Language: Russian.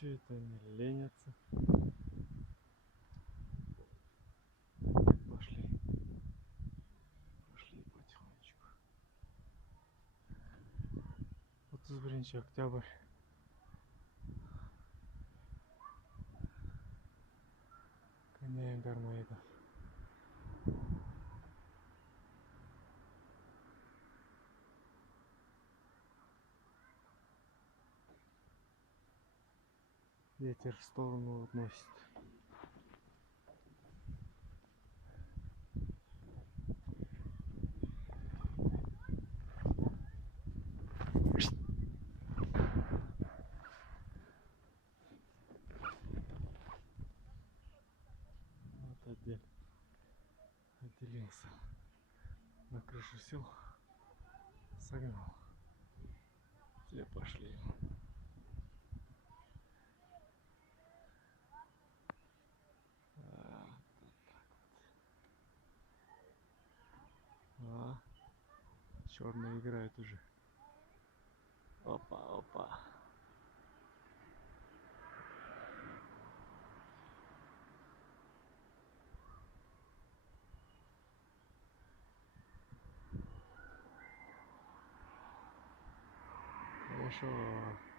Че это они ленятся? Пошли. Пошли потихонечку. Вот тут, блин, октябрь. Гоняем дармоедов. Ветер в сторону относит. Вот отделился. На крышу сел, согнал. Все пошли. Черные играют уже. Опа, опа. Хорошо.